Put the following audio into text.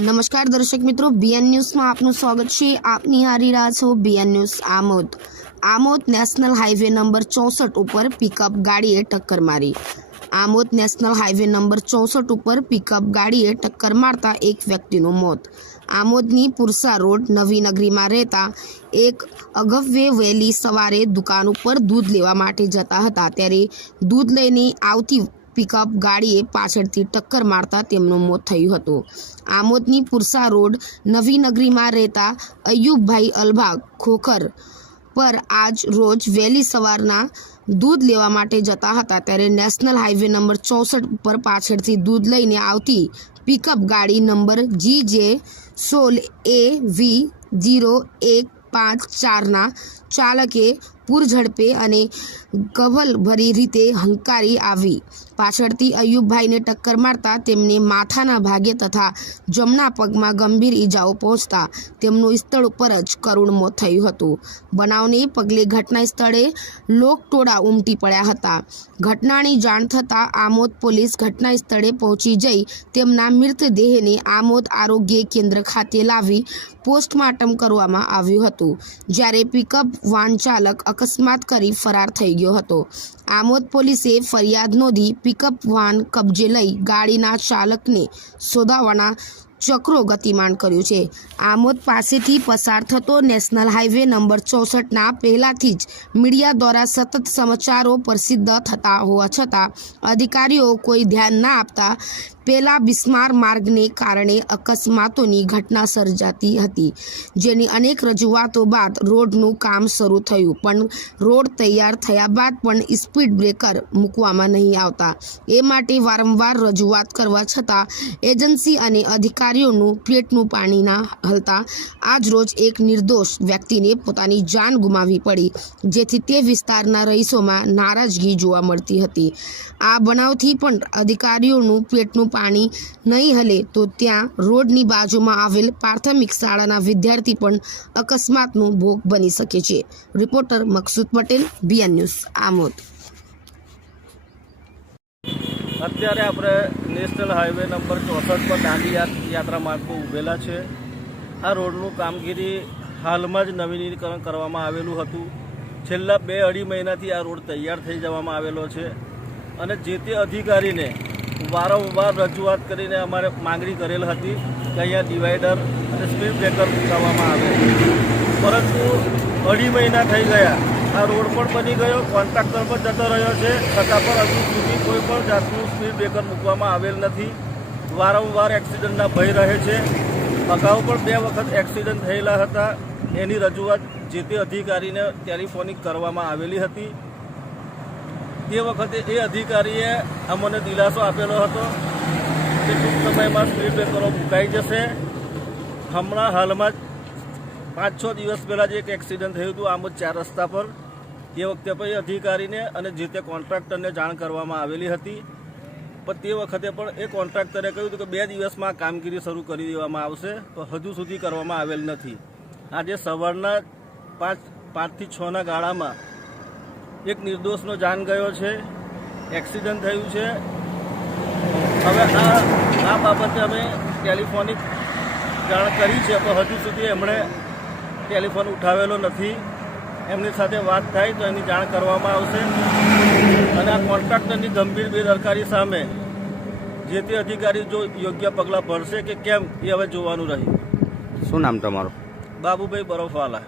નમસ્કાર દર્શક મિત્રો બીએન ન્યૂઝમાં આપનું સ્વાગત છે. આપની હારી રહ્યા છો BN news Amod. Amod national highway number ચોસઠ ઉપર પિકઅપ ગાડીએ ટક્કર મારી. આમોદ નેશનલ હાઈવે નંબર ચોસઠ ઉપર પિકઅપ ગાડીએ ટક્કર મારતા એક વ્યક્તિનું મોત. આમોદની પુરસા રોડ નવી નગરીમાં રહેતા એક અગવ્ય વહેલી સવારે દુકાન ઉપર દૂધ લેવા માટે જતા હતા. ત્યારે દૂધ લઈને આવતી પિકઅપ ગાડીએ પાછળથી ટક્કર મારતા તેમનું મોત થયું હતું. આમોદની પુરસા રોડ નવીનગરીમાં રહેતા અયુબભાઈ અલભા ખોખર પર આજ રોજ વહેલી સવારના દૂધ લેવા માટે જતા હતા. ત્યારે નેશનલ હાઈવે નંબર ચોસઠ પર પાછળથી દૂધ લઈને આવતી પિકઅપ ગાડી નંબર જી જે સોલ એ વી જીરો એક પાંચ ચારના ચાલકે પૂરઝડપે અને કવલભરી રીતે હંકારી આવી. પાછળથી અયુબભાઈને ટક્કર મારતા તેમને માથાના ભાગે તથા જમણા પગમાં ગંભીર ઈજાઓ પહોંચતા તેમનું સ્થળ ઉપર જ કરુણ મોત થયું હતું. બનાવને પગલે ઘટના સ્થળે લોકટોળા ઉમટી પડ્યા હતા. ઘટનાની જાણ થતાં આમોદ પોલીસ ઘટના સ્થળે પહોંચી જઈ તેમના મૃતદેહને આમોદ આરોગ્ય કેન્દ્ર ખાતે લાવી પોસ્ટમોર્ટમ કરવામાં આવ્યું હતું. જ્યારે પિકઅપ વાન ચાલક અકસ્માત કરી ફરાર થઈ ગયો હતો. આમોદ પોલીસે ફરિયાદ નોંધી પિકઅપ વાન કબજે લઈ ગાડીના ચાલકને શોધાવવાના ચક્રો ગતિમાન કર્યું છે. આમોદ પાસેથી પસાર થતો નેશનલ હાઈવે નંબર ચોસઠના પહેલાથી જ મીડિયા દ્વારા સતત સમાચારો પ્રસિદ્ધ થતા હોવા છતાં અધિકારીઓ કોઈ ધ્યાન ના આપતા પેલા બિસ્માર માર્ગને કારણે અકસ્માતોની ઘટના સર્જાતી હતી, જેની અનેક રજૂઆતો બાદ રોડનું કામ શરૂ થયું, પણ રોડ તૈયાર થયા બાદ પણ સ્પીડ બ્રેકર મૂકવામાં નહીં આવતા. એ માટે વારંવાર રજૂઆત કરવા છતાં, એજન્સી અને અધિકારીઓનું પેટનું પાણી ના હલતા આજરોજ એક નિર્દોષ વ્યક્તિને પોતાની જાન ગુમાવી પડી, જેથી તે વિસ્તારના રહીશોમાં નારાજગી જોવા મળતી હતી. આ બનાવથી પણ અધિકારીઓનું પેટનું પાણી નહીં હલે તો ત્યાં રોડની બાજુમાં આવેલ પ્રાથમિક શાળાના વિદ્યાર્થી પણ અકસ્માતનો ભોગ બની શકે છે. Reporter Maksood Patel, BN news, Amod. અત્યારે આપણે નેશનલ હાઈવે નંબર ચોસઠ પર દાંડી યાત્રા માર્ગ ઊભેલા છે. આ રોડનું કામગીરી હાલમાં જ નવીનીકરણ કરવામાં આવેલું હતું. છેલ્લા બે અઢી મહિનાથી આ રોડ તૈયાર થઈ જવામાં આવેલો છે અને જે તે અધિકારીને વારંવાર રજૂઆત કરીને અમારે માંગણી કરેલ હતી કે અહીંયા ડિવાઈડર અને સ્પીડ બ્રેકર મૂકાવવામાં આવે. પરંતુ અઢી મહિના થઈ ગયા. આ રોડ પણ બની ગયો કોન્ટ્રાક્ટર પણ જતો રહ્યો છે. છતાં પણ હજુ સુધી કોઈ પણ જાતનું સ્પીડ બ્રેકર મૂકવામાં આવેલ નથી. વારંવાર એક્સિડન્ટના ભય રહે છે. અગાઉ પણ બે વખત એક્સિડન્ટ થયેલા હતા. એની રજૂઆત જે તે અધિકારીને ટેલિફોનિક કરવામાં આવેલી હતી. તે વખતે એ અધિકારીએ અમને દિલાસો આપેલો હતો કે ટૂંક સમયમાં સ્પીડ બ્રેકરો મુકાઈ જશે. હમણાં હાલમાં પાંચ છ દિવસ પહેલાં જ એક એક્સિડન્ટ થયું હતું આમ ચાર રસ્તા પર. તે વખતે પણ એ અધિકારીને અને જે તે કોન્ટ્રાક્ટરને જાણ કરવામાં આવેલી હતી. પણ તે વખતે પણ એ કોન્ટ્રાક્ટરે કહ્યું હતું કે બે દિવસમાં કામગીરી શરૂ કરી દેવામાં આવશે, તો હજુ સુધી કરવામાં આવેલ નથી. આજે સવારના પાંચ, પાંચથી છના ગાળામાં એક નિર્દોષનો જાન ગયો છે એક્સિડન્ટ થયું છે. હવે આ આ બાબતે અમે ટેલિફોનિક જાણ કરી છે પણ હજુ સુધી એમણે ટેલિફોન ઉઠાવેલો નથી. એમની સાથે વાત થાય તો એની જાણ કરવામાં આવશે. અને આ કોન્ટ્રાક્ટરની ગંભીર બેદરકારી સામે જે તે અધિકારી જો યોગ્ય પગલાં ભરશે કે કેમ એ હવે જોવાનું રહ્યું. શું નામ તમારું? બાબુભાઈ બરોફવાલા